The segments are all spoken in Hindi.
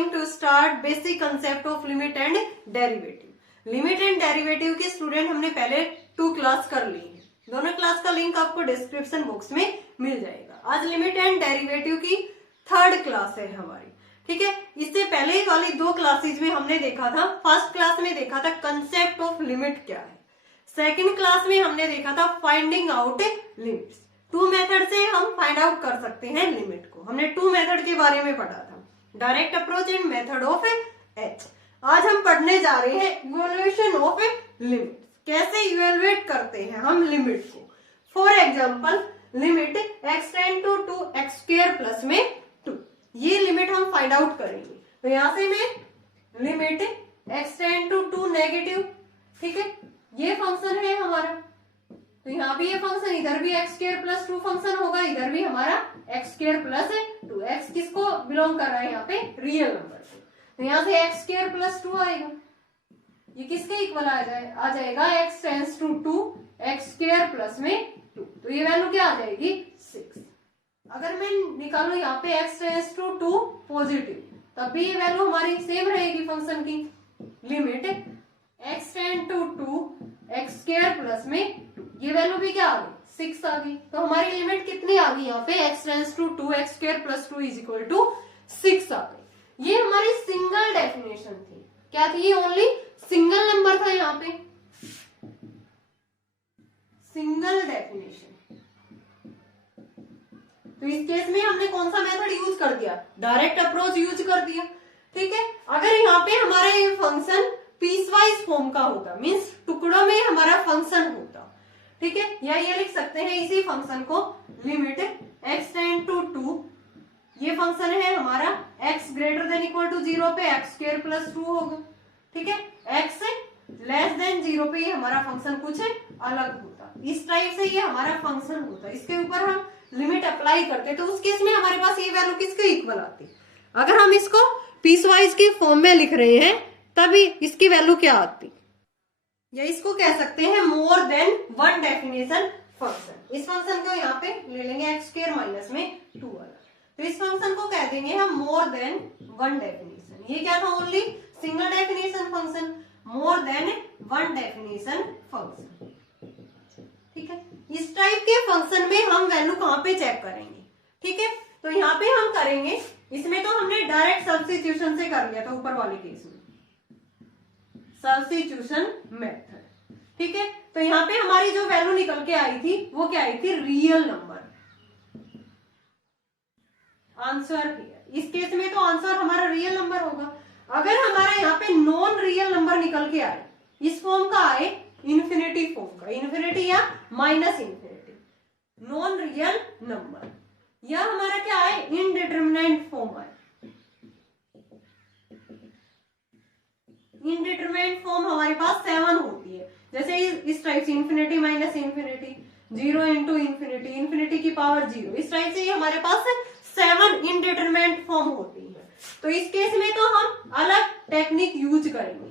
Going to start basic concept of limit and derivative. Limit and derivative के स्टूडेंट हमने पहले 2 क्लास कर ली है, दोनों क्लास का लिंक आपको डिस्क्रिप्शन बॉक्स में मिल जाएगा। आज लिमिट एंड डेरिवेटिव की 3rd क्लास है हमारी, ठीक है। इससे पहले वाली 2 क्लासेज में हमने देखा था, फर्स्ट क्लास में देखा था कंसेप्ट ऑफ लिमिट क्या है, सेकंड क्लास में हमने देखा था फाइंडिंग आउट लिमिट्स। 2 मेथड से हम फाइंड आउट कर सकते हैं लिमिट को, हमने 2 मेथड के बारे में पढ़ा था, direct approach and method of H. आज हम पढ़ने जा रहे हैं इवैल्यूएशन ऑफ लिमिट, कैसे इवेलुएट करते हैं हम लिमिट को। For example limit x tend to 2x square plus में 2, ये लिमिट हम फाइंड आउट करेंगे। तो यहां से मैं limit x tend to 2 negative, ठीक है, ये फंक्शन है हमारा, तो यहाँ भी ये फंक्शन, इधर भी x स्क्वायर प्लस 2 फंक्शन होगा, इधर भी हमारा x स्क्वायर प्लस 2। x किसको बिलोंग कर रहा है यहाँ पे, रियल नंबर को, तो यहाँ से x स्क्वायर प्लस 2 आएगा, ये किसके इक्वल आ जाएगा x tends to 2 x square plus में 2, तो ये वैल्यू क्या आ जाएगी 6। अगर मैं निकालू यहाँ पे x टेंड्स टू 2 पॉजिटिव, तब भी ये वैल्यू हमारी सेम रहेगी फंक्शन की। Limit x tend to 2 x square plus में 2, ये वैल्यू भी क्या आ गई 6 आ गई। तो हमारी लिमिट कितनी आ गई यहाँ पे, x tends to 2 x square plus 2 is equal to 6 आ गई। ये हमारी सिंगल डेफिनेशन थी, क्या थी, ये ओनली सिंगल नंबर था, यहाँ पे सिंगल डेफिनेशन। तो इस केस में हमने कौन सा मेथड यूज कर दिया, डायरेक्ट अप्रोच यूज कर दिया, ठीक है। अगर यहाँ पे हमारा ये फंक्शन पीसवाइज फॉर्म का होता, मींस टुकड़ों में हमारा फंक्शन होता, ठीक है, या ये लिख सकते हैं इसी फंक्शन को लिमिट x टेंड टू 2, ये फंक्शन है हमारा x greater than equal to 0 पे x स्क्वायर प्लस 2 होगा, ठीक है, x लेस देन 0 पे ये हमारा फंक्शन कुछ अलग होता, इस टाइप से ये हमारा फंक्शन होता, इसके ऊपर हम लिमिट अप्लाई करते, तो उस केस में हमारे पास ये वैल्यू किसके इक्वल आती। अगर हम इसको पीसवाइज के फॉर्म में लिख रहे हैं तभी इसकी वैल्यू क्या आती, या इसको कह सकते हैं मोर देन 1 डेफिनेशन फंक्शन। इस फंक्शन को यहाँ पे ले लेंगे x स्क्वायर माइनस में 2 वाला, तो इस फंक्शन को कह देंगे हम मोर देन 1 डेफिनेशन। ये क्या था, only single definition function, more than 1 definition function, ठीक है। इस टाइप के फंक्शन में हम वैल्यू कहाँ पे चेक करेंगे, ठीक है, तो यहाँ पे हम करेंगे, इसमें तो हमने डायरेक्ट सब्स्टिट्यूशन से कर लिया था ऊपर वाले केस में, सब्स्टिट्यूशन मेथड, ठीक है। तो यहाँ पे हमारी जो वैल्यू निकल के आई थी वो क्या आई थी, रियल नंबर, आंसर हियर। इस केस में तो आंसर हमारा रियल नंबर होगा। अगर हमारा यहाँ पे नॉन रियल नंबर निकल के आए, इस फॉर्म का आए इन्फिनिटी फॉर्म का, इन्फिनिटी या minus infinity, non real number, या हमारा क्या आए इनडिटरमिनेट फॉर्म आए, इनडिटरमिनेट फॉर्म हमारे पास 7 होती है, जैसे इस टाइप से infinity minus infinity, 0 into infinity, infinity की पावर 0, इस टाइप से ये हमारे पास 7 इनडिटरमिनेट फॉर्म होती है। तो इस केस में तो हम अलग टेक्निक यूज करेंगे,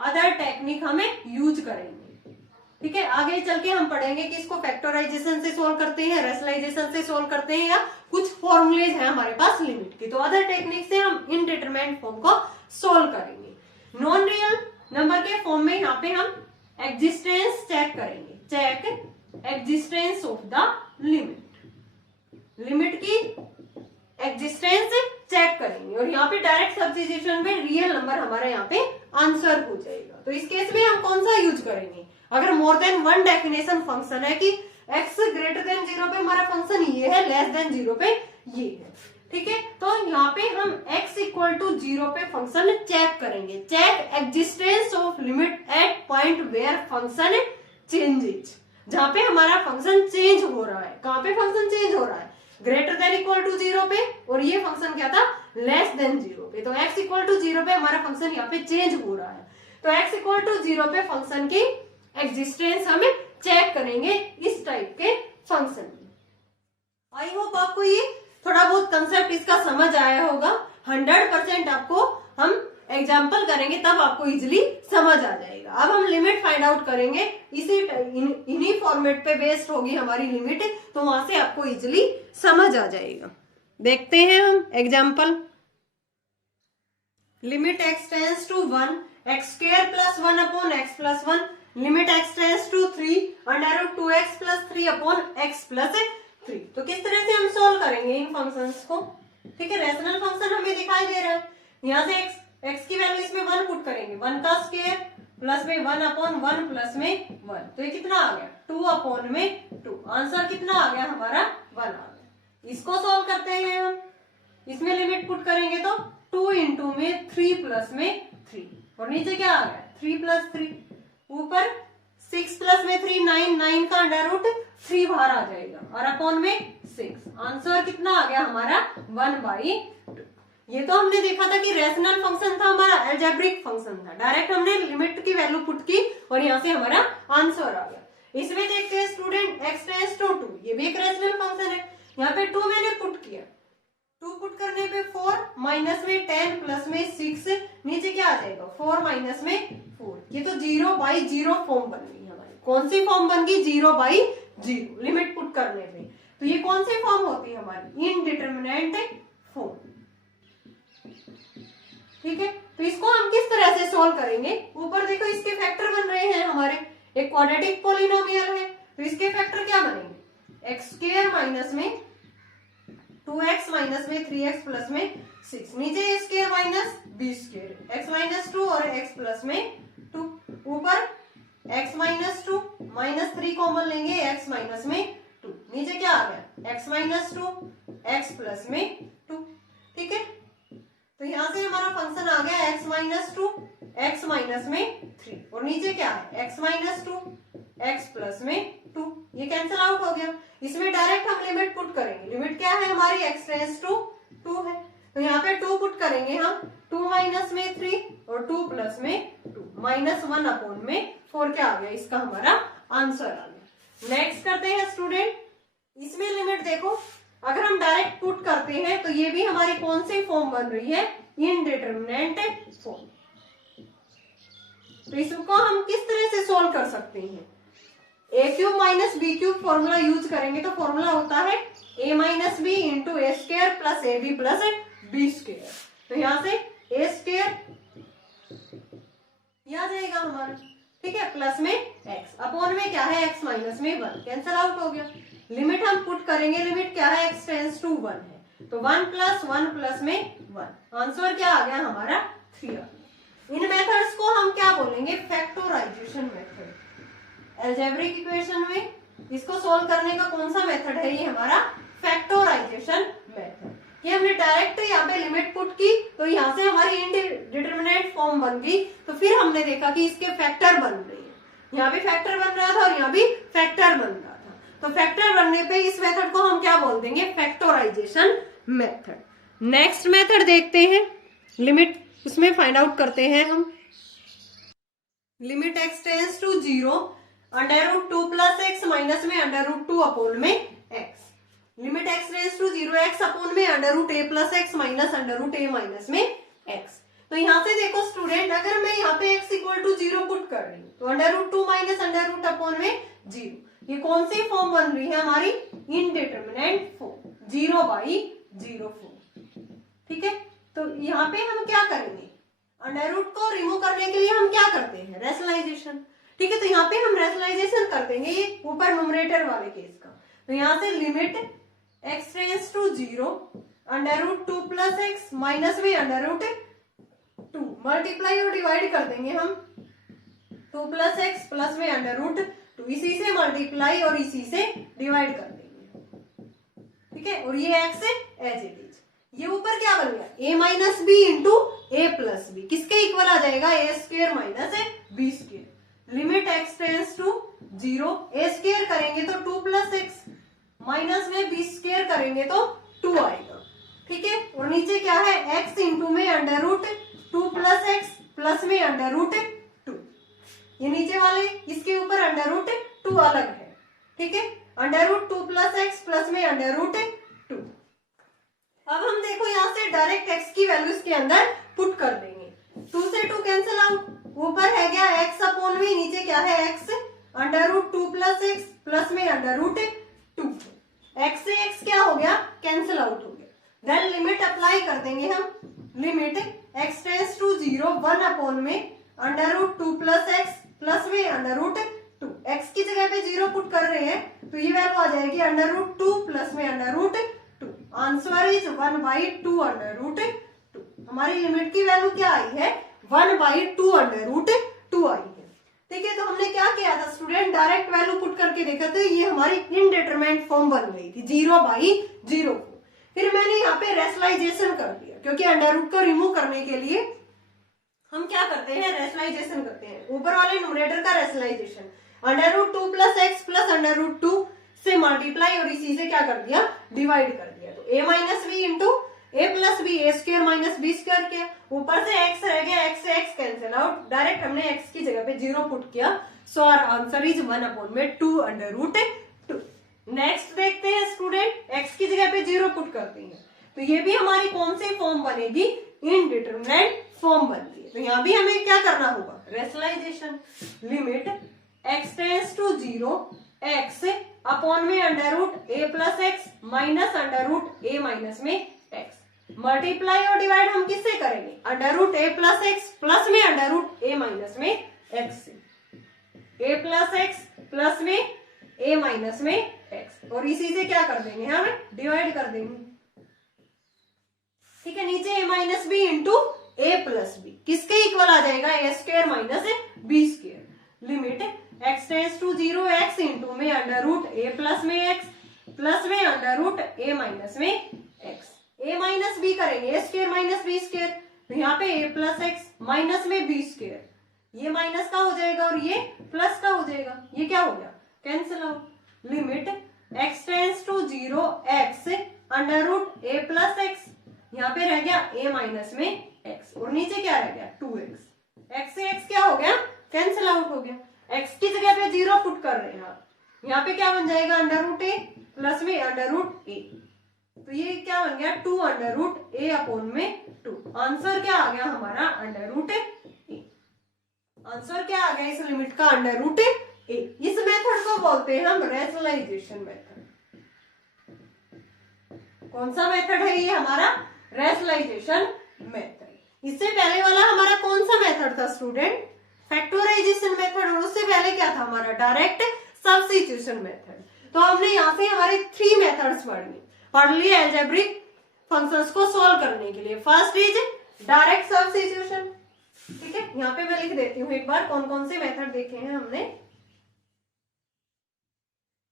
अदर टेक्निक हमें यूज करेंगे, ठीक है। आगे चल के हम पढ़ेंगे कि इसको फैक्टराइजेशन से सोल्व करते हैं, रेशनलाइजेशन से सोल्व करते हैं, या कुछ फॉर्मूलेज है हमारे पास लिमिट की, तो अदर टेक्निक से हम इनडिटरमिनेट फॉर्म को सोल्व करेंगे। नॉन रियल नंबर के फॉर्म में यहाँ पे हम एग्जिस्टेंस चेक करेंगे, check existence of the limit, limit की एग्जिस्टेंस चेक करेंगे, और यहाँ पे डायरेक्ट सब्स्टिट्यूशन में रियल नंबर हमारा यहाँ पे आंसर हो जाएगा। तो इस केस में हम कौन सा यूज करेंगे, अगर मोर देन 1 डेफिनेशन फंक्शन है कि x ग्रेटर देन 0 पे हमारा फंक्शन ये है, लेस देन 0 पे ये है, ठीक है, तो यहाँ पे हम x इक्वल टू 0 पे फंक्शन चेक करेंगे, check existence of limit at point where function changes, जहां पे हमारा फंक्शन चेंज हो रहा है, कहां पे फंक्शन चेंज हो रहा है, ग्रेटर देन इक्वल टू 0 पे, और ये फंक्शन क्या था, लेस देन 0 पे, तो x इक्वल टू 0 पे हमारा फंक्शन यहाँ पे चेंज हो रहा है, तो x इक्वल टू 0 पे फंक्शन की एग्जिस्टेंस हम चेक करेंगे इस टाइप के फंक्शन में। आई होप आपको ये थोड़ा बहुत कंसेप्ट इसका समझ आया होगा। 100% आपको हम एग्जाम्पल करेंगे तब आपको इजिली समझ आ जाएगा। अब हम लिमिट फाइंड आउट करेंगे, इन्हीं फॉर्मेट पे बेस्ड होगी हमारी लिमिट, तो वहां से आपको इजिली समझ आ जाएगा। देखते हैं हम example. Limit x tends to 1 x square plus 1 upon x plus 1, limit x tends to 3 under root 2x plus 3 upon x plus 3। तो किस तरह से हम सोल्व करेंगे इन फंक्शंस को? ठीक है, रेशनल फंक्शन हमें दिखाई दे रहा है, यहाँ से x की वैल्यू इसमें 1 पुट करेंगे, 1 का स्क्वायर प्लस में 1 अपॉन 1 प्लस में 1, तो ये कितना आ गया 2 अपॉन में 2, आंसर कितना आ गया हमारा 1 आ गया। इसको सोल्व करते हैं हम, इसमें लिमिट पुट करेंगे तो 2 इंटू में 3 प्लस में 3 और नीचे क्या आ गया 3 प्लस 3, ऊपर 6 प्लस में 3 9, 9 का अंडर रूट 3 बाहर आ जाएगा और अपॉन में 6, आंसर कितना आ गया हमारा 1/2। ये तो हमने देखा था कि रेशनल फंक्शन था हमारा, अलजेब्रिक फंक्शन था, डायरेक्ट हमने लिमिट की वैल्यू पुट की और यहाँ से हमारा आंसर आ गया। इसमें देखते हैं स्टूडेंट x टेंस टू 2, ये भी एक रेशनल फंक्शन है, यहाँ पे 2 मैंने पुट किया, 2 पुट करने पे 4 माइनस में 10 प्लस में 6, नीचे क्या आ जाएगा 4 माइनस में 4, ये तो 0/0 फॉर्म बन गई हमारी। कौन सी फॉर्म बन गई 0/0 लिमिट पुट करने पे, तो ये कौन सी फॉर्म होती है हमारी इनडिटरमिनेंट फॉर्म। ठीक है, तो इसको हम किस तरह से सोल्व करेंगे, ऊपर देखो इसके फैक्टर बन रहे हैं हमारे, एक क्वाड्रेटिक पॉलिनोमियल है तो इसके फैक्टर क्या बनेंगे एक्स स्क्वायर माइनस में 2x माइनस में 3x प्लस में 6, नीचे a square minus b square, x minus 2 और x प्लस में 2, ऊपर x माइनस 2 माइनस 3 कॉमन लेंगे x माइनस में 2, नीचे क्या आ गया x माइनस 2 x प्लस में 2। ठीक है, तो यहां से हमारा फंक्शन आ गया x माइनस 2 x माइनस में 3 और नीचे क्या है x माइनस 2 x प्लस में 2, ये कैंसिल आउट हो गया। इसमें डायरेक्ट हम लिमिट पुट करेंगे, लिमिट क्या है हमारी x टेंस टू 2 है, तो यहाँ पे 2 पुट करेंगे हम, 2 माइनस में 3 और 2 प्लस में 2, माइनस 1 अपॉन में 4 क्या आ गया, इसका हमारा आंसर आ गया। नेक्स्ट करते हैं स्टूडेंट, इसमें लिमिट देखो, अगर हम डायरेक्ट पुट करते हैं तो ये भी हमारी कौन सी फॉर्म बन रही है इनडिटरमिनेंट फॉर्म। तो इसको हम किस तरह से सोल्व कर सकते हैं, A cube minus B cube formula use करेंगे, तो फॉर्मूला होता है a minus B into A square plus A B plus B square, तो यहाँ से ए स्क्वायर आ जाएगा हमारा, ठीक है, प्लस में x अपॉन में क्या है x माइनस में 1, कैंसिल आउट हो गया। लिमिट हम पुट करेंगे, लिमिट क्या है x टेंस टू 1 है, तो 1 प्लस में 1, आंसर क्या आ गया हमारा 3 आ गया। इन मेथड्स को हम क्या बोलेंगे फैक्टराइजेशन मेथड। अलजेब्रिक इक्वेशन में इसको सोल्व करने का कौन सा मेथड है, ये हमारा फैक्टराइजेशन मेथड। ये हमने डायरेक्ट यहाँ पे लिमिट पुट की तो यहाँ से हमारी इनडिटरमिनेट फॉर्म बन गई, तो फिर हमने देखा कि इसके फैक्टर बन रहे हैं, यहाँ भी फैक्टर बन रहा था और यहाँ भी फैक्टर बन रहा था, तो फैक्टर बनने पे इस मेथड को हम क्या बोल देंगे फैक्टराइजेशन मेथड। नेक्स्ट मेथड देखते हैं, लिमिट उसमें फाइंड आउट करते हैं हम। Limit x tends to 0 under root 2 plus x minus में अंडर रूट 2 अपॉन में x, limit x tends to 0 x upon में under root a plus x minus under root a minus में x। तो यहाँ से देखो स्टूडेंट, अगर मैं यहाँ पे x इक्वल टू 0 पुट कर रही हूँ तो under root 2 minus under root upon में 0, ये कौन सी फॉर्म बन रही है हमारी इनडिटरमिनेंट फॉर्म, 0/0 फॉर्म। ठीक है, तो यहाँ पे हम क्या करेंगे, अंडर रूट को रिमूव करने के लिए हम क्या करते हैं रैशनलाइजेशन। ठीक है, तो यहाँ पे हम रैशनलाइजेशन कर देंगे ये ऊपर न्यूमरेटर वाले केस का, तो यहाँ से limit x tends to 0 under root 2 plus x minus में अंडर रूट 2, मल्टीप्लाई और डिवाइड कर देंगे हम, 2 प्लस एक्स प्लस में अंडर रूट 2, इसी से मल्टीप्लाई और इसी से डिवाइड कर देंगे। ठीक है, और ये x एज इट इज, ये ऊपर क्या बन गया a minus B into a plus b, किसके इक्वल आ जाएगा a square minus b square. Limit x tends to 0, a square करेंगे तो 2 प्लस एक्स माइनस में बी स्क्वायर करेंगे तो 2 आएगा। ठीक है, और नीचे क्या है x इंटू में under root 2 plus x plus में अंडर रूट 2, ये नीचे वाले इसके ऊपर अंडर रूट 2 अलग है। ठीक है, under root 2 plus x plus में अंडर रूट 2। अब हम देखो यहाँ से डायरेक्ट x की वैल्यू इसके अंदर पुट कर देंगे, 2 से 2 कैंसिल आउट, ऊपर है क्या x अपॉन में, नीचे क्या है x under root 2 plus x plus में अंडर रूट 2, x से x क्या हो गया कैंसिल आउट हो गया। देन लिमिट अप्लाई कर देंगे हम, limit x tends to 0 1 upon में under root 2 plus x plus में अंडर रूट 2। x की जगह पे 0 पुट कर रहे हैं तो ये वैल्यू आ जाएगी अंडर रूट 2 प्लस में under root 2। Answer is 1/2 under root 2। हमारी लिमिट की वैल्यू क्या आई है? 1/2 अंडर रूट 2 आई है। ठीक है, तो हमने क्या किया था स्टूडेंट, डायरेक्ट वैल्यू पुट करके देखा था, ये हमारी इनडिटरमिनेट फॉर्म बन गई थी 0/0 को। फिर मैंने यहाँ पे रेशनलाइजेशन कर दिया, क्योंकि अंडर रूट को रिमूव करने के लिए हम क्या करते हैं, रेशनलाइजेशन करते हैं। ऊपर वाले न्यूमरेटर का rationalization under root 2 plus x plus under root 2 से मल्टीप्लाई और इसी से क्या कर दिया, डिवाइड कर दिया। तो a minus B into a plus b, a square minus b square किया, ऊपर से x रह गया, x से x कैंसिल आउट, डायरेक्ट हमने x की जगह पे 0 पुट किया। So our answer is 1/2 under root 2। Next देखते हैं स्टूडेंट, x की जगह पे 0 पुट करते हैं तो ये भी हमारी कौन सी फॉर्म बनेगी, इनडिटरमिनेट फॉर्म बनती है। तो यहाँ भी हमें क्या करना होगा, rationalisation. Limit x tends to 0 x upon में under root a plus x minus under root a minus में x। मल्टीप्लाई और डिवाइड हम किससे करेंगे, under root a plus x plus में अंडर रूट a माइनस में x से। a प्लस एक्स प्लस में a माइनस में x और इसी से क्या कर देंगे, हम डिवाइड कर देंगे। ठीक है, नीचे a minus B into a plus b किसके इक्वल आ जाएगा, a square minus b square. Limit x tends to 0 x into में अंडर रूट a प्लस में x प्लस में अंडर रूट a माइनस में x। a माइनस बी करेंगे, a square minus b square, तो यहाँ पे a प्लस एक्स माइनस में बी स्क्वायर, ये माइनस का हो जाएगा और ये प्लस का हो जाएगा, ये क्या हो गया, cancel out. Limit x tends to 0 x under root a plus x, यहाँ पे रह गया a माइनस में x और नीचे क्या रह गया 2x। x से x क्या हो गया, कैंसिल आउट हो गया। x की जगह पे 0 पुट कर रहे हैं आप, यहाँ पे क्या बन जाएगा, अंडर रूट a प्लस में अंडर रूट a, तो ये क्या बन गया 2 अंडर रूट a अपॉन में 2। आंसर क्या आ गया हमारा, अंडर रूट a। आंसर क्या आ गया इस लिमिट का, अंडर रूट a। इस मेथड को बोलते हैं हम रेशनलाइजेशन मेथड। कौन सा मेथड है ये हमारा, रेशनलाइजेशन मेथड। इससे पहले वाला हमारा कौन सा मेथड था स्टूडेंट, फैक्टराइजेशन मेथड, और उससे पहले क्या था हमारा, डायरेक्ट सब्स्टिट्यूशन मेथड। तो हमने यहाँ से हमारे 3 मेथड्स पढ़ लिए अलजेब्रिक फंक्शंस को सॉल्व करने के लिए। First is direct substitution. ठीक है, यहाँ पे मैं लिख देती हूँ एक बार कौन कौन से मेथड देखे हैं हमने।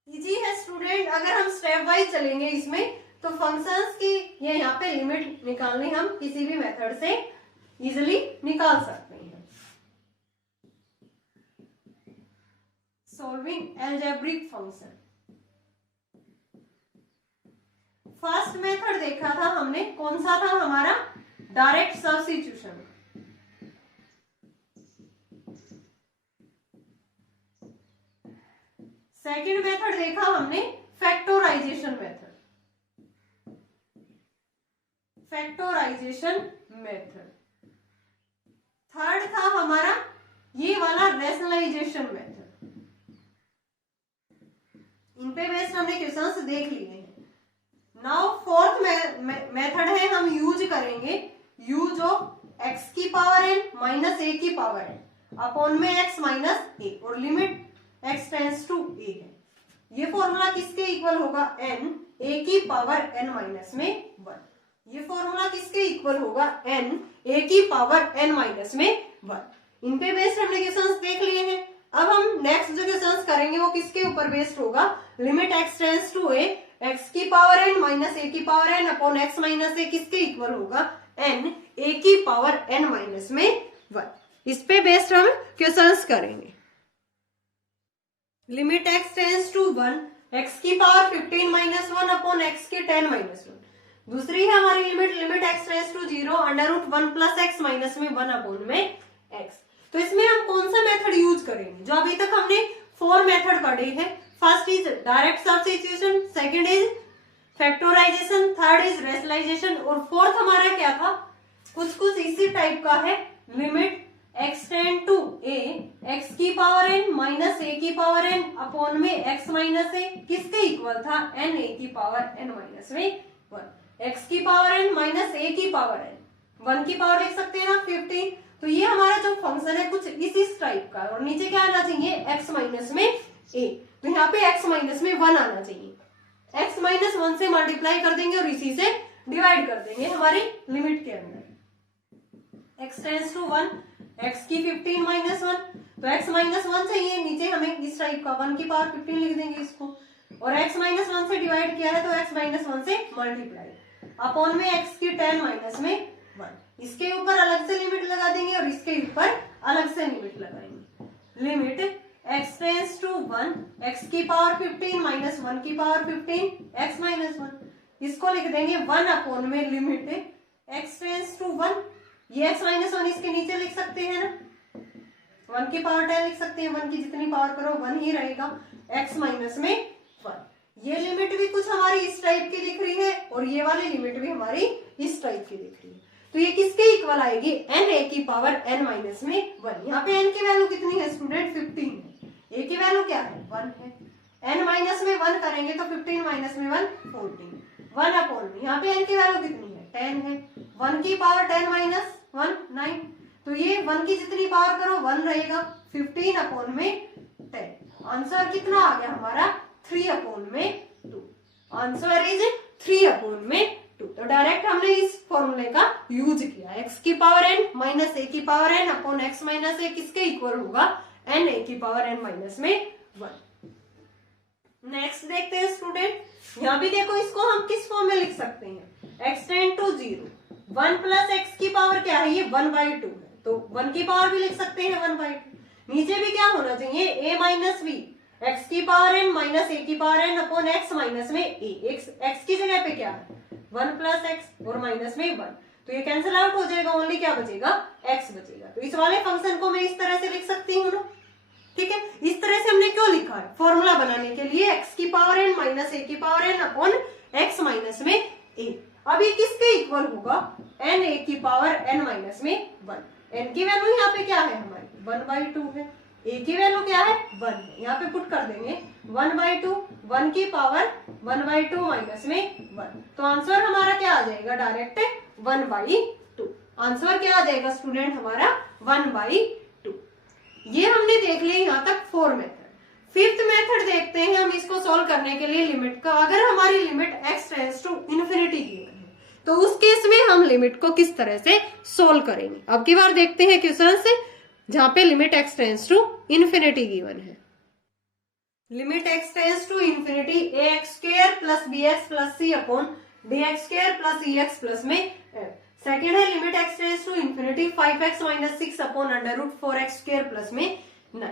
इजी है स्टूडेंट, अगर हम स्टेप वाइज चलेंगे इसमें तो फंक्शंस की ये यहाँ पे लिमिट निकालनी हम किसी भी मेथड से इजिली निकाल सकते हैं। Solving algebraic function, first method देखा था हमने, कौन सा था हमारा, डायरेक्ट सब्स्टिट्यूशन। सेकंड मेथड देखा हमने फैक्टराइजेशन मेथड, थर्ड था हमारा ये वाला रेशनलाइजेशन मेथड। इन पे बेस्ड हमने क्वेश्चंस देख लिए हैं। नाउ फोर्थ मेथड है, हम यूज करेंगे यूज ऑफ x की पावर n माइनस a की पावर n अपॉन में x माइनस a और limit x tends to a है। ये फॉर्मूला किसके इक्वल होगा, n a की पावर n माइनस में 1। ये फॉर्मूला किसके इक्वल होगा, n a की पावर n माइनस में 1। इन पे बेस्ड हमने क्वेश्चंस देख लिए हैं। अब हम नेक्स्ट जो क्वेश्चंस करेंगे वो किसके ऊपर बेस्ड होगा, limit x tends to a x की पावर n माइनस a की power n upon x minus a किसके इक्वल होगा, n a की पावर n माइनस में 1। इस पे बेस्ड हम क्वेश्चंस करेंगे। Limit x tends to 1 x की पावर 15 माइनस 1 अपॉन x की 10 माइनस 1। दूसरी है हमारी limit x tends to 0 under root 1 plus x minus में 1 अपॉन में x। तो इसमें हम कौन सा मेथड यूज करेंगे, जो अभी तक हमने 4 मेथड पढ़े हैं। First is direct substitution, second is factorization, third is rationalization और फोर्थ हमारा क्या था, कुछ इसी टाइप का है, limit x tend to a x की पावर n माइनस a की पावर n अपॉन में x माइनस a किसके इक्वल था, n a की पावर n माइनस में 1। x की पावर n माइनस a की पावर n 1 की पावर लिख सकते हैं ना 15। तो ये हमारा जो फंक्शन है कुछ इस टाइप का, और नीचे क्या आना चाहिए x माइनस में a, तो यहाँ पे x माइनस में 1 आना चाहिए। x माइनस 1 से मल्टीप्लाई कर देंगे और इसी से डिवाइड कर देंगे हमारी लिमिट के अंदर। x टेंड्स टू 1, x की 15 माइनस 1, तो x माइनस 1 चाहिए, नीचे हमें इस टाइप का 1 की पावर 15 लिख देंगे इसको, और x माइनस 1 से डिवाइड किया है तो x माइनस 1 से मल्टीप्लाई अपॉन में x की 10 माइनस में 1, इसके ऊपर अलग से लिमिट लगा देंगे और इसके ऊपर अलग से लिमिट लगाएंगे। Limit x tends to 1, x की पावर 15 माइनस 1 की पावर 15, x माइनस 1, इसको लिख देंगे 1 अपॉन में लिमिट x टेंड्स टू 1, ये x माइनस 1 इसके नीचे लिख सकते हैं ना, 1 की पावर 10 लिख सकते हैं, 1 की जितनी पावर करो 1 ही रहेगा, x माइनस में 1। ये लिमिट भी कुछ हमारी इस टाइप की दिख रही है और ये वाली लिमिट भी हमारी इस टाइप की दिख रही है। तो ये किसके इक्वल आएगी, n a की पावर n माइनस में 1। यहाँ पे n की वैल्यू कितनी है स्टूडेंट 15 है, a की वैल्यू क्या है 1 है, n माइनस में 1 करेंगे तो 15 माइनस में 1 14, 1 अपॉन में यहाँ पे n की वैल्यू कितनी है 10 है, 1 की पावर 10 माइनस 1 9, तो ये 1 की जितनी पावर करो 1 रहेगा, 15 अपॉन में 10। आंसर कितना आ गया हमारा 3 अपॉन में 2, आंसर इज 3 अपॉन में 2। तो डायरेक्ट हमने इस फॉर्मूले का यूज किया, x की पावर n माइनस a की power n upon x minus a किसके इक्वल होगा n a की पावर n माइनस में 1। नेक्स्ट देखते हैं स्टूडेंट, यहाँ भी देखो इसको हम किस फॉर्म में लिख सकते हैं, x tend to 0, 1 plus x की पावर क्या है, ये 1/2 है, तो 1 की पावर भी लिख सकते हैं 1/2। नीचे भी क्या होना चाहिए a माइनस b, x की पावर n माइनस a की power n upon x minus में a, x की जगह पे क्या है 1 प्लस x और माइनस में 1, तो ये कैंसिल आउट हो जाएगा, ओनली क्या बचेगा x बचेगा। तो इस वाले फंक्शन को मैं इस तरह से लिख सकती हूँ ना, ठीक है। इस तरह से हमने क्यों लिखा है, फॉर्मूला बनाने के लिए, x की पावर n माइनस a की power n upon x minus में a। अब ये किसके इक्वल होगा, n a की पावर n माइनस में 1, n की वैल्यू यहाँ पे क्या है हमारी 1/2 है, a की वैल्यू क्या है 1 है, यहाँ पे पुट कर देंगे 1/2, 1 की पावर 1/2 माइनस में 1, तो आंसर हमारा क्या आ जाएगा डायरेक्ट 1/2। आंसर क्या आ जाएगा स्टूडेंट हमारा 1/2। ये हमने देख लिया यहाँ तक 4 मेथड। 5th मेथड देखते हैं हम इसको सॉल्व करने के लिए लिमिट का। अगर हमारी limit x tends to infinity given है तो उस केस में हम लिमिट को किस तरह से सोल्व करेंगे। अब की बार देखते हैं क्वेश्चन से जहां पे limit x tends to infinity given है। Limit x tends to infinity ax square plus bx plus c upon dx square plus ex plus में सेकेंड है limit x tends to infinity 5x minus 6 upon √4x square plus में 9।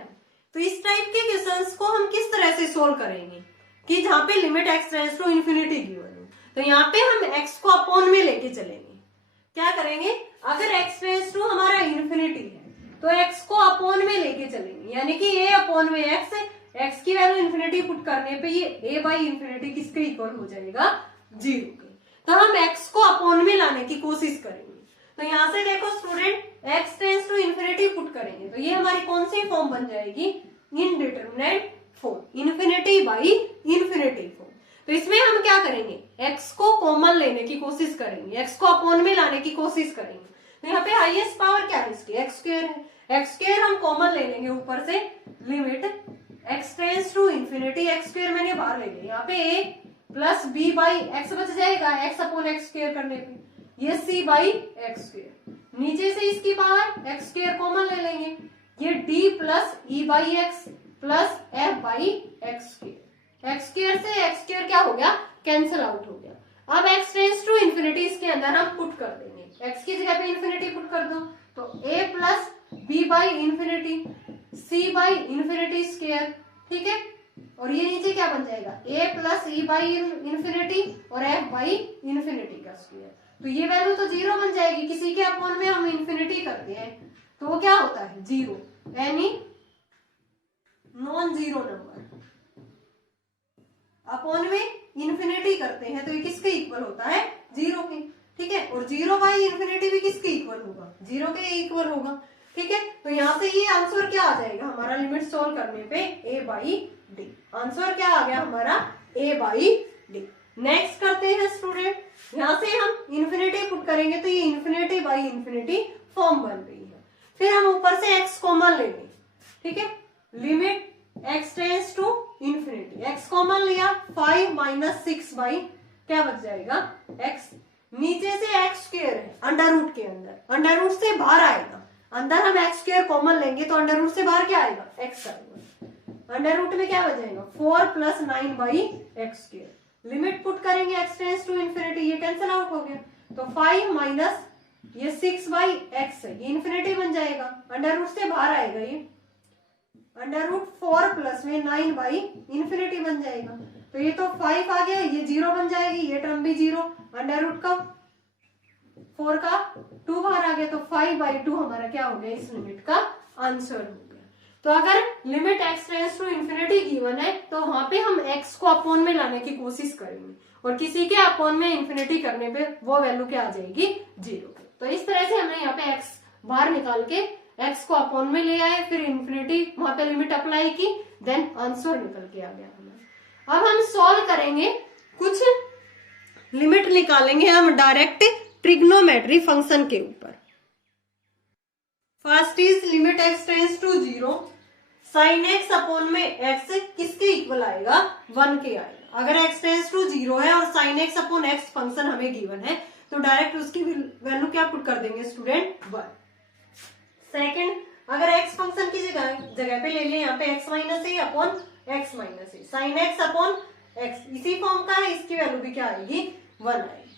तो इस टाइप के क्वेश्चंस को हम किस तरह से सोल्व करेंगे कि जहां पे limit x tends to infinity given है, तो यहाँ पे हम x को अपॉन में लेके चलेंगे। क्या करेंगे, अगर x टेंड्स टू हमारा इन्फिनिटी है तो x को अपॉन में लेके चलेंगे, यानी कि a अपॉन में x की वैल्यू इन्फिनिटी पुट करने पे ये a बाई इन्फिनिटी किसके इक्वल हो जाएगा 0 के। तो हम x को अपॉन में लाने की कोशिश करेंगे। तो यहाँ से देखो student x tends to infinity put करेंगे तो ये हमारी कौन सी फॉर्म बन जाएगी, indeterminate form, infinity by infinity form. तो इसमें हम क्या करेंगे, x को कॉमन लेने की कोशिश करेंगे, x को अपॉन में लाने की कोशिश करेंगे। तो यहाँ पे हाईएस्ट पावर क्या है इसकी x स्क्वायर है, x स्क्वायर हम कॉमन ले लेंगे ऊपर से, limit x tends to infinity x square मैंने बाहर ले लिया, यहाँ पे a plus b by x बच जाएगा, x अपॉन एक्स स्क्वायर करने पे ये c बाई एक्स स्क्वायर, नीचे से इसकी पावर एक्स स्क्वायर कॉमन ले लेंगे, ये d plus e by x plus f by x square, x square से एक्स स्क्वायर क्या हो गया कैंसिल आउट हो गया। अब x टेंड्स टू इन्फिनिटी इसके अंदर हम पुट कर देंगे, x की जगह पे इन्फिनिटी पुट कर दो तो a plus b by infinity c by infinity square, ठीक है, और ये नीचे क्या बन जाएगा a plus e by infinity और f बाई इन्फिनिटी का स्क्वायर। तो ये वैल्यू तो 0 बन जाएगी, किसी के अपॉन में हम इन्फिनिटी करते हैं तो वो क्या होता है 0, यानी नॉन जीरो नंबर अपॉन में इन्फिनिटी करते हैं तो ये किसके इक्वल होता है 0 के, ठीक है, और 0 बाई इन्फिनिटी भी किसके इक्वल होगा 0 के इक्वल होगा, ठीक है। तो यहाँ से ये आंसर क्या आ जाएगा हमारा लिमिट सोल्व करने पे a बाई डी, आंसर क्या आ गया हमारा a बाई डी। नेक्स्ट करते हैं स्टूडेंट, यहां से हम इन्फिनिटी पुट करेंगे तो ये इन्फिनिटी बाई इन्फिनिटी फॉर्म बन रही है। फिर हम ऊपर से x कॉमन लेंगे, ठीक है, limit x tends to infinity, x common लिया 5 माइनस 6 बाई क्या बच जाएगा x, नीचे से x स्क्वायर है अंडर रूट के अंदर, अंडर रूट से बाहर आएगा, अंदर हम x स्क्वायर कॉमन लेंगे तो अंडर रूट से बाहर क्या आएगा x आएगा, अंडर रूट में क्या बचेगा 4 plus 9 by x square, limit put करेंगे x टेंस टू इन्फिनिटी, ये कैंसिल आउट हो गया तो 5 माइनस ये 6 बाई एक्स है, ये इन्फिनिटी बन जाएगा, अंडर रूट से बाहर आएगा ये अंडर रूट 4 प्लस में 9 बाई इन्फिनिटी बन जाएगा, तो ये तो 5 आ गया, ये 0 बन जाएगी, ये टर्म भी 0, अंडर रूट का 4 का 2 बाहर आ गया तो 5/2 हमारा क्या हो गया, इस लिमिट का आंसर हो गया। तो अगर limit x tends to infinity given है तो वहां पे हम x को अपॉन में लाने की कोशिश करेंगे और किसी के अपॉन में इन्फिनिटी करने पे वो वैल्यू क्या आ जाएगी 0। तो इस तरह से हमने यहाँ पे x बाहर निकाल के x को अपॉन में ले आए, फिर इन्फिनिटी वहां पे लिमिट अप्लाई की, देन आंसर निकल के आ गया हमारा। अब हम सॉल्व करेंगे, कुछ लिमिट निकालेंगे हम डायरेक्ट ट्रिग्नोमेट्री फंक्शन के ऊपर। First is limit x tends to 0 sine x upon में x किसके इक्वल आएगा 1 के आएगा। अगर x टेंड्स टू 0 है और sine x upon x function हमें गिवन है तो डायरेक्ट उसकी वैल्यू क्या पुट कर देंगे स्टूडेंट 1। सेकंड, अगर x फंक्शन की जगह पे ले लें यहाँ पे x minus a upon x minus a, sine x upon x इसी फॉर्म का है, इसकी वैल्यू भी क्या आएगी 1 आएगी।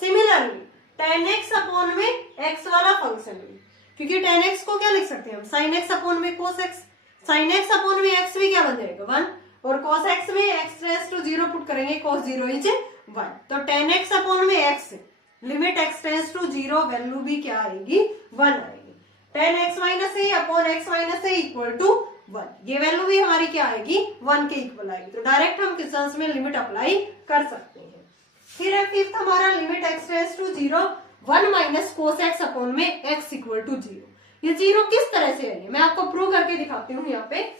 सिमिलरली tan x अपॉन में x वाला फंक्शन भी, क्योंकि tan x को क्या लिख सकते हैं हम sin x अपॉन में cos x, sin x upon में x भी क्या बन जाएगा 1 और cos x में x टेंड्स टू 0 पुट करेंगे cos 0 इज 1, तो tan x अपॉन में x limit x tends to 0 value भी क्या आएगी 1 आएगी। tan x minus a upon x minus a equal to 1, ये वैल्यू भी हमारी क्या आएगी 1 के इक्वल आएगी, तो डायरेक्ट हम क्वेश्चंस में लिमिट अप्लाई कर सकते हैं। फिर है फिफ्थ हमारा limit x tends to 0 1 minus cos x upon में x इक्वल टू 0, ये 0 किस तरह से है मैं आपको प्रूव करके दिखाती हूँ। यहाँ पे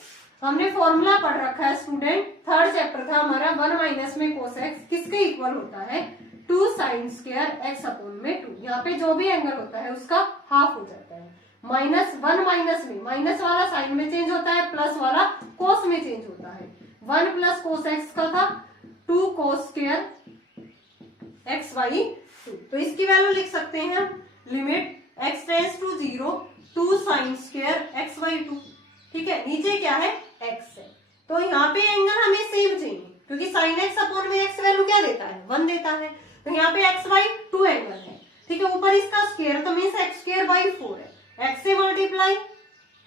हमने फॉर्मूला पढ़ रखा है स्टूडेंट, थर्ड चैप्टर था हमारा, 1 माइनस में कोस x किसके इक्वल होता है 2 साइन स्क्वायर x अपॉन में 2, यहाँ पे जो भी एंगल होता है उसका हाफ हो जाता है, माइनस 1 माइनस में माइनस वाला साइन में चेंज होता है, प्लस वाला कोस में चेंज होता है, 1 प्लस कोस x का था 2 कोस स्क्वायर x बाई 2, तो इसकी वैल्यू लिख सकते हैं हम limit x tends to 0 2 sine square x by 2, ठीक है, नीचे क्या है x है, तो यहाँ पे एंगल हमें सेम चाहिए क्योंकि साइन x अपॉन में x वैल्यू क्या देता है 1 देता है, तो यहाँ पे x बाई 2 एंगल है, ठीक है, ऊपर इसका स्क्वायर तो मीन्स x स्क्वायर बाई 4 है, x से मल्टीप्लाई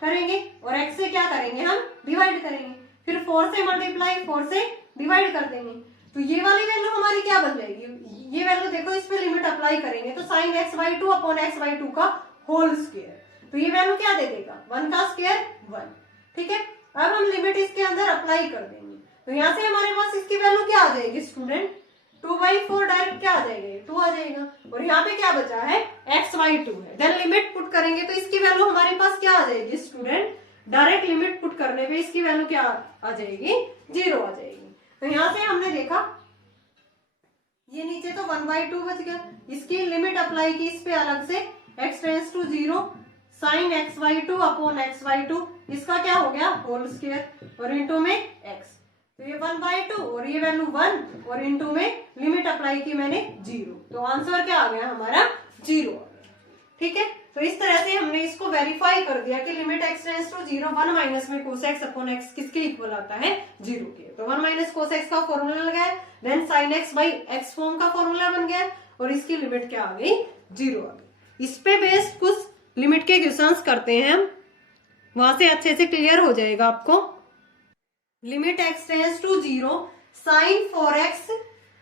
करेंगे और x से क्या करेंगे हम डिवाइड करेंगे, फिर 4 से मल्टीप्लाई 4 से डिवाइड कर देंगे, तो ये वाली वैल्यू हमारी क्या बन जाएगी, ये वैल्यू देखो इस पे लिमिट अप्लाई करेंगे तो sine x by 2 upon x by 2 का होल स्क्वायर, तो ये वैल्यू क्या दे देगा 1 का स्क्वायर 1, ठीक है। अब हम लिमिट इसके अंदर अप्लाई कर देंगे तो यहाँ से हमारे पास इसकी वैल्यू क्या आ जाएगी स्टूडेंट 2/4 डायरेक्ट क्या आ जाएगा 2 आ जाएगा, और यहाँ पे क्या बचा है x बाई 2 है, देन लिमिट पुट करेंगे तो इसकी वैल्यू हमारे पास क्या आ जाएगी स्टूडेंट, डायरेक्ट लिमिट पुट करने पे इसकी वैल्यू क्या आ जाएगी 0 आ जाएगी। तो यहाँ से हमने देखा ये नीचे तो 1/2 बच गया, इसकी लिमिट अप्लाई की इस पे अलग से x tends to 0 sine x by 2 upon x by 2, इसका क्या हो गया होल स्क्वायर और इनटू में x, तो ये 1/2 और ये वैल्यू 1 और इनटू में लिमिट अप्लाई की मैंने 0, तो आंसर क्या आ गया हमारा 0 आ गया, ठीक है। तो इस तरह से हमने इसको वेरीफाई कर दिया कि limit x tends to 0 1 minus में कोस x अपॉन x किसके इक्वल आता है 0 के, तो 1 माइनस कोस x का फॉर्मूला लगा है, then sine x by x form का फॉर्मूला बन गया और इसकी लिमिट क्या आ गई 0 आ गई। इस पे बेस्ड कुछ लिमिट के क्वेश्चंस करते हैं हम, वहां से अच्छे से क्लियर हो जाएगा आपको। Limit x tends to 0 sine 4x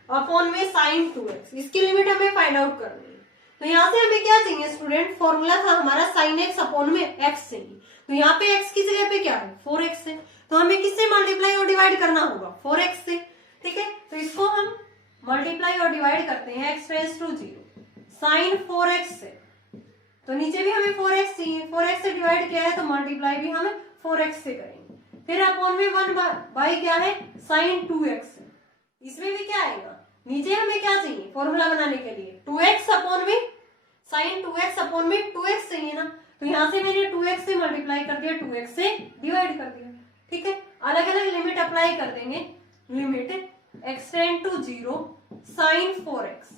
upon में साइन 2x, इसकी लिमिट हमें फाइंड आउट करनी है, तो यहाँ से हमें क्या चाहिए स्टूडेंट, फॉर्मूला था हमारा साइन x अपॉन में x चाहिए, तो यहाँ पे x की जगह पे क्या है 4x है, तो हमें किससे मल्टीप्लाई और डिवाइड करना होगा 4x से, ठीक है, तो इसको हम मल्टीप्लाई और डिवाइड करते हैं x tends to 0 sine 4x से, तो नीचे भी हमें 4x चाहिए, 4x से डिवाइड किया है तो मल्टीप्लाई भी हम 4x से करेंगे, फिर अपॉन में 1 बाई क्या है साइन 2x, इसमें भी क्या आएगा नीचे हमें क्या चाहिए फॉर्मूला बनाने के लिए 2x अपॉन में साइन 2x अपॉन में 2x चाहिए ना, तो यहां से मैंने 2x से मल्टीप्लाई कर दिया, 2x से डिवाइड कर दिया। ठीक है, अलग अलग लिमिट अप्लाई कर देंगे। Limit x tend to 0 sine 4x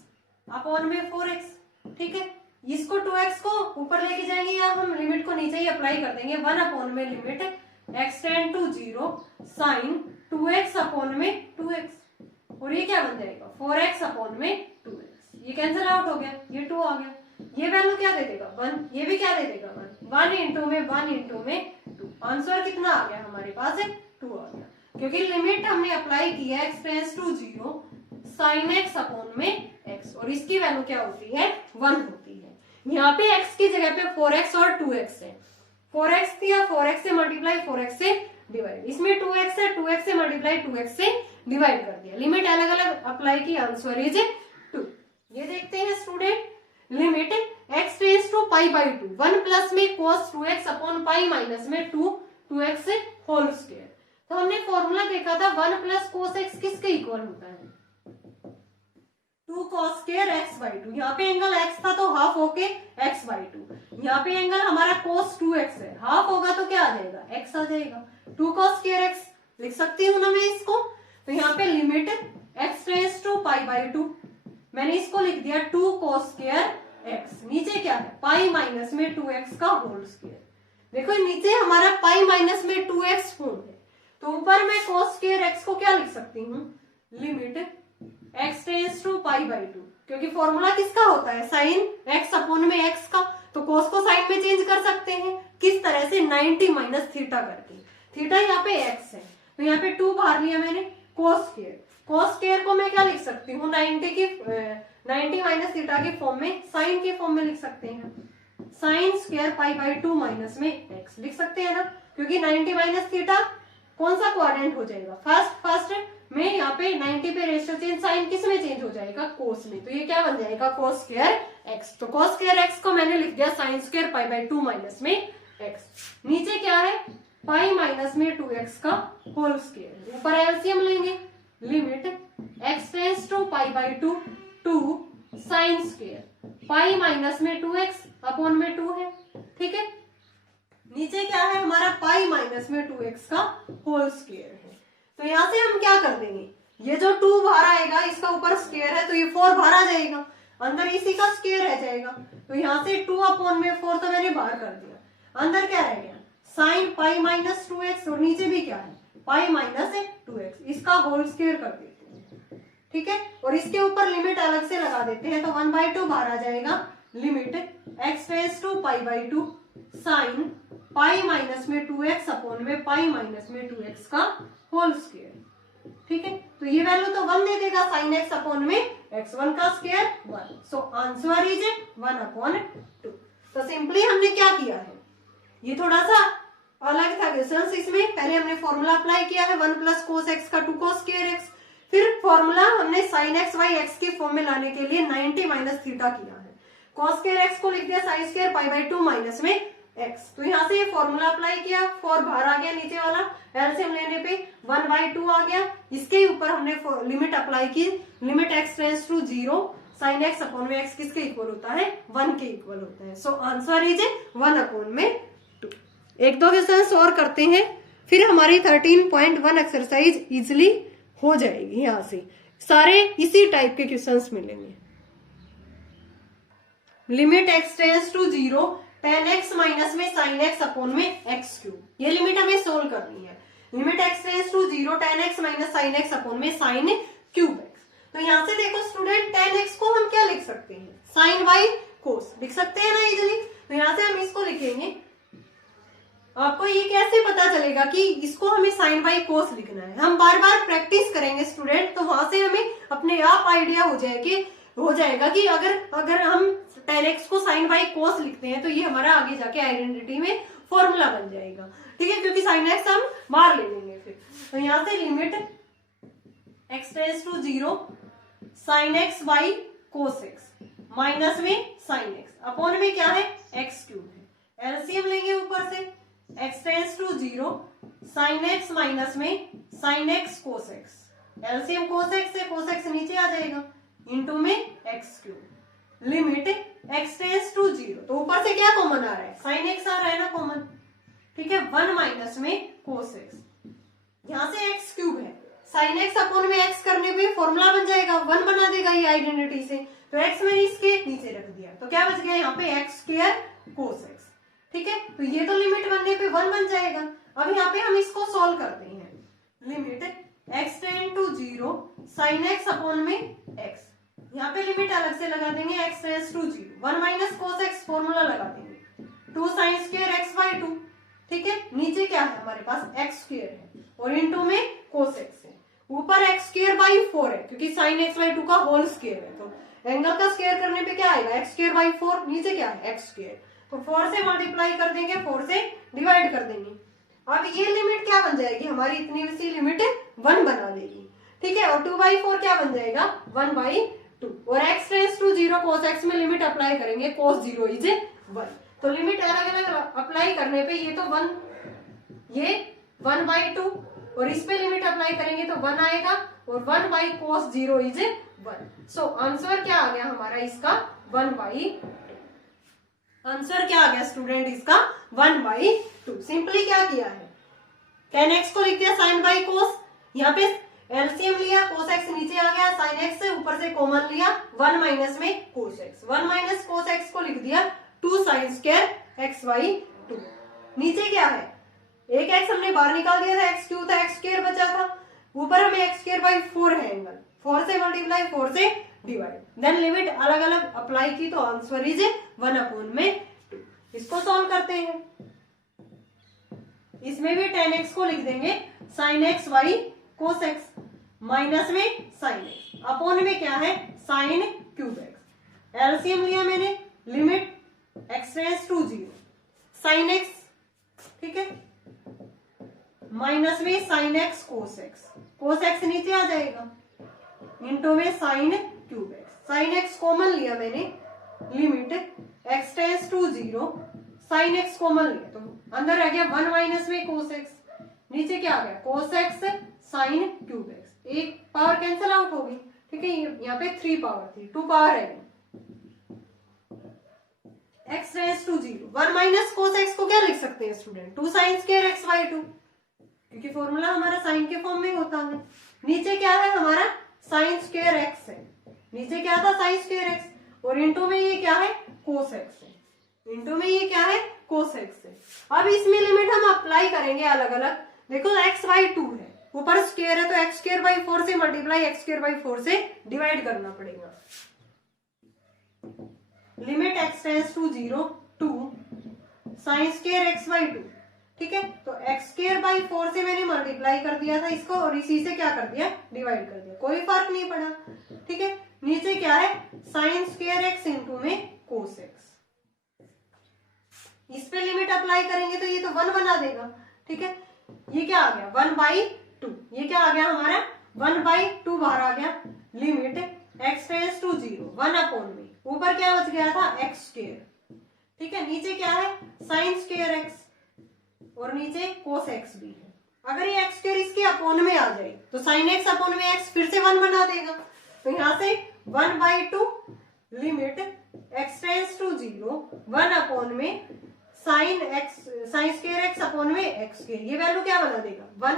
upon में 4x। ठीक है, इसको 2x को ऊपर लेके जाएंगे या हम लिमिट को नीचे ही अप्लाई कर देंगे। 1 अपॉन में limit x tend to 0 sine 2x upon में 2x, और ये क्या बन जाएगा 4x अपॉन में 2x। ये कैंसिल आउट हो गया, ये 2 आ गया। ये वैल्यू क्या दे देगा 1, ये भी क्या दे देगा 1। 1 इंटू में 1 इंटू में 2, आंसर कितना आ गया हमारे पास है 2 आ गया, क्योंकि लिमिट हमने अप्लाई की है x tends to 0 sine x upon में x, और इसकी वैल्यू क्या होती है 1 होती है। यहाँ पे x की जगह पे 4x और 2x है, 4x दिया 4x से मल्टीप्लाई 4x से डिवाइड, इसमें 2x है 2x से मल्टीप्लाई 2x से डिवाइड कर दिया। लिमिट अलग अलग अप्लाई की, आंसर इज 2। ये देखते हैं student, limit x tends to pi by 2 1 plus में cos 2x upon pi minus में 2x होल स्क्वायर। तो हमने फॉर्मूला देखा था 1 प्लस cos x किसके इक्वल होता है 2 cos स्क्वायर x बाई 2। यहाँ पे एंगल x था तो हाफ होके x बाई 2, यहाँ पे एंगल हमारा cos 2x है, हाफ होगा तो क्या आ जाएगा x आ जाएगा। 2 cos स्क्वायर x लिख सकती हूँ ना मैं इसको, तो यहाँ पे limit x tends to pi by 2, मैंने इसको लिख दिया 2 cos स्क्वायर x, नीचे क्या है पाई माइनस में 2x का होल स्क्वायर। देखो नीचे हमारा पाई माइनस में 2x फॉर्म है, तो ऊपर मैं cos स्क्वायर x को क्या लिख सकती हूँ limit x tends to pi by 2, क्योंकि फॉर्मूला किसका होता है साइन x अपॉन में x का, तो cos को साइन में चेंज कर सकते हैं किस तरह से 90 माइनस थीटा करके। थीटा यहाँ पे x है, तो यहाँ पे 2 बाहर लिया मैंने cos स्क्वायर को मैं क्या लिख सकती हूँ 90 माइनस थीटा के फॉर्म में, साइन के फॉर्म में लिख सकते हैं sign square pi by 2 minus में x लिख सकते हैं ना, क्योंकि 90 माइनस थीटा कौन सा क्वाड्रेंट हो जाएगा फर्स्ट में, यहाँ पे 90 पे रेशियो चेंज साइन किस में चेंज हो जाएगा कोस में, तो ये क्या बन जाएगा cos स्क्वायर x। तो cos स्क्वायर x को मैंने लिख दिया sign square pi by 2 minus में x। नीचे क्या है पाई माइनस में 2x का होल स्क्वायर, ऊपर एलसीएम लेंगे limit x tends to pi by 2 2 sine square pi minus में 2x अपॉन में 2 है। ठीक है, नीचे क्या है हमारा पाई माइनस में 2x का होल स्क्वायर है। तो यहां से हम क्या कर देंगे, ये जो 2 बाहर आएगा इसका ऊपर स्क्वायर है तो ये 4 बाहर आ जाएगा, अंदर इसी का स्क्वायर रह जाएगा, तो यहाँ से 2 अपॉन में 4 तो मैंने बाहर कर दिया, अंदर क्या रह गया साइन पाई माइनस 2x, और नीचे भी क्या है पाई माइनस 2x, इसका होल स्क्वायर कर देते हैं। ठीक है, और इसके ऊपर लिमिट अलग से लगा देते हैं, तो 1/2 बाहर आ जाएगा limit x tends to pi by 2 sine pi minus में 2x अपॉन में पाई माइनस में 2x का होल स्क्वायर। ठीक है, तो ये वैल्यू तो 1 दे देगा साइन x अपॉन में x, 1 का स्क्वायर 1, सो आंसर इज 1/2। तो सिंपली हमने क्या किया है, ये थोड़ा सा अलग था क्वेश्चन, इसमें पहले हमने फॉर्मूला अप्लाई किया है 1 प्लस cos x का 2 cos स्क्वायर x, फिर फॉर्मूला हमने साइन x बाई x के फॉर्म में लाने के लिए 90 माइनस थीटा किया है, cos स्क्वायर x को लिख दिया sign square pi by 2 minus में x, तो यहाँ से ये फॉर्मूला अप्लाई किया 4 बाहर आ गया, नीचे वाला एलसीएम लेने पे 1/2 आ गया, इसके ऊपर हमने लिमिट अप्लाई की limit x tends to 0 sine x upon में x किसके इक्वल होता है 1 के इक्वल होता है, सो आंसर इज 1/2। एक दो क्वेश्चन और करते हैं, फिर हमारी 13.1 एक्सरसाइज इजिली हो जाएगी। यहाँ से सारे इसी टाइप के क्वेश्चंस मिलेंगे। Limit x tends to 0 tan x minus में sin x अपॉन में x क्यूब, ये लिमिट हमें सोल्व करनी है। Limit x tends to 0 tan x minus sin x upon में sin क्यूब x। तो यहाँ से देखो स्टूडेंट tan x को हम क्या लिख सकते हैं sin y cos लिख सकते हैं ना इजिली, तो यहाँ से हम इसको लिखेंगे। आपको ये कैसे पता चलेगा कि इसको हमें sin y cos लिखना है, हम बार बार प्रैक्टिस करेंगे स्टूडेंट, तो वहां से हमें अपने आप आइडिया हो जाएगा कि अगर हम tan x को sin y cos लिखते हैं तो ये हमारा आगे जाके आइडेंटिटी में फॉर्मूला बन जाएगा। ठीक है, क्योंकि sin x हम बाहर ले लेंगे फिर, तो यहाँ से limit x tends to 0 sin x y cos x minus में sin x अपॉन में क्या है x क्यूब है, एलसीएम लेंगे ऊपर से x tends to 0 sin x minus में sin x cos x LCM cos x से cos x नीचे आ जाएगा इंटू में x cube limit x tends to 0। तो ऊपर से क्या कॉमन आ रहा है, साइन x आ रहा है ना कॉमन, ठीक है। 1 माइनस में cos x, यहाँ से x क्यूब है, साइन x अपॉन में x करने पे फॉर्मूला बन जाएगा 1 बना देगा ये आइडेंटिटी से। तो x मैंने इसके नीचे रख दिया तो क्या बच गया यहाँ पे x स्क्वायर cos x, ठीक है। तो ये तो लिमिट बनने पे 1 बन जाएगा। अब यहाँ पे हम इसको सॉल्व करते हैं, limit x tend to 0 sine x upon में x, यहाँ पे लिमिट अलग से लगा देंगे x tends to 0, 1 minus cos x formula लगा देंगे 2 साइन स्क्वायर x बाई 2, ठीक है। नीचे क्या है हमारे पास x स्क्वायर है और इंटू में cos x है, ऊपर x स्क्वायर बाई 4 है क्योंकि साइन x बाई 2 का होल स्क्वायर है। तो एंगल का स्क्वायर करने पे क्या आएगा x स्क्वायर बाई 4, नीचे क्या है x स्क्वायर, तो 4 से मल्टीप्लाई कर देंगे, 4 से डिवाइड कर देंगे। अब ये लिमिट क्या बन जाएगी हमारी, इतनी सी लिमिट 1 बना देगी, ठीक है। और 2/4 क्या बन जाएगा 1/2 और x tends to 0 cos x में लिमिट अप्लाई करेंगे cos 0 इज 1। तो लिमिट अलग अलग अप्लाई करने पे ये तो 1, ये 1/2 और इस पे लिमिट अप्लाई करेंगे तो 1 आएगा और 1/cos 0 इज 1। सो आंसर क्या आ गया हमारा इसका 1/2। आंसर क्या आ गया स्टूडेंट इसका 1/2। सिंपली क्या किया है, tan x को लिख दिया sin बाई cos, यहाँ पे एलसीएम लिया cos x नीचे आ गया, sin x से ऊपर से कॉमन लिया 1 माइनस में cos x, 1 minus cos x को लिख दिया 2 sin स्क्वायर x बाई 2। नीचे क्या है, एक x हमने बाहर निकाल दिया था, x क्यूब था, x स्क्वायर बचा था, ऊपर हमें x स्क्वायर बाई 4 है एंगल, 4 से मल्टीप्लाई 4 से डिवाइड, देन लिमिट अलग अलग अप्लाई की तो आंसर इज 1/2। इसको सॉल्व करते हैं, इसमें भी tan x को लिख देंगे sin x by cos x minus में sin x अपॉन में क्या है sin क्यूब x। एलसीएम लिया मैंने, limit x tends to 0 sin x, ठीक है, माइनस में sin x cos x नीचे आ जाएगा इंटू में sin cube x, sin x common लिया मैंने, limit x tends to 0 sin x common लिया तो अंदर आ गया 1 माइनस में cos x, नीचे क्या आ गया cos x sin cube x, एक पावर कैंसिल आउट होगी, ठीक है। यहाँ पे 3 पावर थी, 2 पावर है, x tends to 0 1 minus cos x को क्या लिख सकते हैं student 2 sin square x by 2, क्योंकि फॉर्मूला हमारा साइन के फॉर्म में होता है। नीचे क्या है हमारा साइन स्क्वायर x है, नीचे क्या था साइन स्क्वायर x और इंटू में ये क्या है cos x है, इंटू में ये क्या है cos x है। अब इसमें लिमिट हम अप्लाई करेंगे अलग अलग, देखो x बाई 2 है, ऊपर स्क्वायर है तो x स्क्वायर बाई 4 से मल्टीप्लाई x स्क्वायर बाई 4 से डिवाइड करना पड़ेगा। Limit x tends to 0 2 sine square x by 2, ठीक है। तो x स्क्वायर बाई 4 से मैंने मल्टीप्लाई कर दिया था इसको और इसी से क्या कर दिया डिवाइड कर दिया, कोई फर्क नहीं पड़ा, ठीक है। नीचे क्या है साइन स्क्वायर x इंटू में cos x, इस पे लिमिट अप्लाई करेंगे तो ये तो 1 बना देगा, ठीक है। ये क्या आ गया 1/2, ये क्या आ गया हमारा 1/2 बाहर आ गया, limit x tends to 0 1 upon में, ऊपर क्या बच गया था x स्क्वायर, ठीक है। नीचे क्या है साइन स्क्वायर x और नीचे cos x भी है। अगर ये x स्क्वायर इसके अपॉन में आ जाए तो sin x अपॉन में x फिर से 1 बना देगा, तो यहाँ से 1/2 limit x tends to 0 1 upon में साइन स्क्वायर x अपॉन में x स्क्वायर, ये वैल्यू क्या बना देगा 1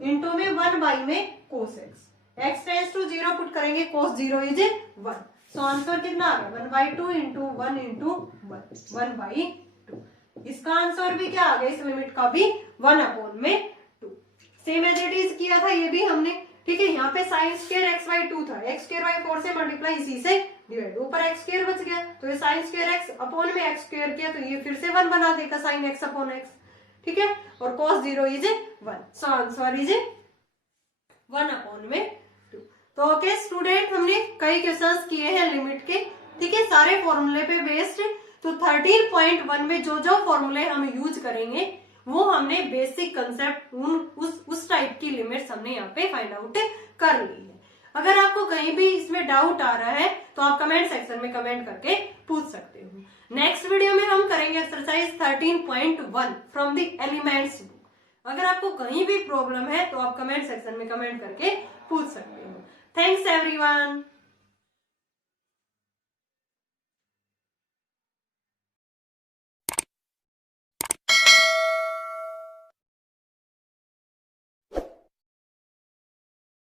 इंटू में 1 में cos x tends to 0 put करेंगे cos 0 इज 1। सो आंसर कितना आ गया 1/2 इंटू 1 इंटू 1/2। इसका आंसर भी क्या आ गया, इस लिमिट का भी 1/2। सेम एज इट इज किया था ये भी हमने, ठीक है। यहाँ पे साइन स्क्वायर x बाई 2 था, x स्क्वायर बाई 4 से मल्टीप्लाई इसी से डिवाइड, ऊपर x स्क्वायर बच गया तो ये साइन स्क्वायर x अपॉन में x स्क्वायर किया तो ये फिर से 1 बना देगा साइन x अपॉन x, ठीक है। और cos 0 is 1, so answer is 1/2। तो ओके स्टूडेंट, हमने कई क्वेश्चंस किए हैं लिमिट के, ठीक है, सारे फॉर्मूले पे बेस्ड। तो 13.1 में जो जो फॉर्मूले हम यूज करेंगे वो हमने बेसिक कंसेप्ट उस टाइप की लिमिट्स हमने यहाँ पे फाइंड आउट कर ली है। अगर आपको कहीं भी इसमें डाउट आ रहा है तो आप कमेंट सेक्शन में कमेंट करके पूछ सकते हो। नेक्स्ट वीडियो में हम करेंगे exercise 13.1 from the elements book. अगर आपको कहीं भी प्रॉब्लम है तो आप कमेंट सेक्शन में कमेंट करके पूछ सकते हो। Thanks everyone.